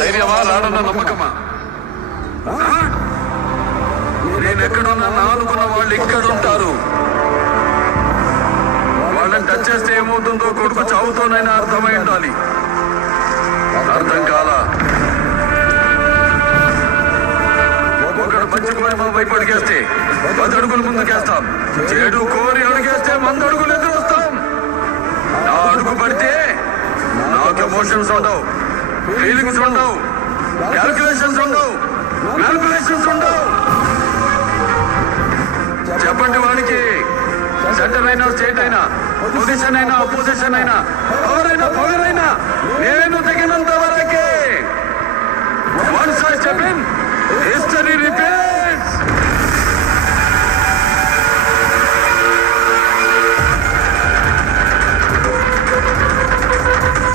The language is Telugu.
ధైర్యమా రాడన్న నమ్మకమా? నేనెక్కడున్నా నానుకున్న వాళ్ళు ఇక్కడుంటారు. వాళ్ళని టచ్ చేస్తే ఏమవుతుందో కొడుకు చావుతోనైనా అర్థమై ఉండాలి. అర్థం కాలా? ఒకడు మంచి కోరి మా వైపు అడిగేస్తే 10 అడుగులు ముందుకేస్తాం. చెడు కోరి అడిగేస్తే 100 అడుగులు ఎదురొస్తాం. నా అడుగు పడితే నాకు ఎమోషన్స్ ఉండవు, ఫీలింగ్స్ ఉండవు, క్యాల్కులేషన్స్ ఉండవు, మ్యానిపులేషన్స్ ఉండవు. చెప్పండి వాడికి, సెంటర్ అయినా స్టేట్ అయినా, పొజిషన్ అయినా అపోజిషన్ అయినా, ఎవరైనా పొగరైనా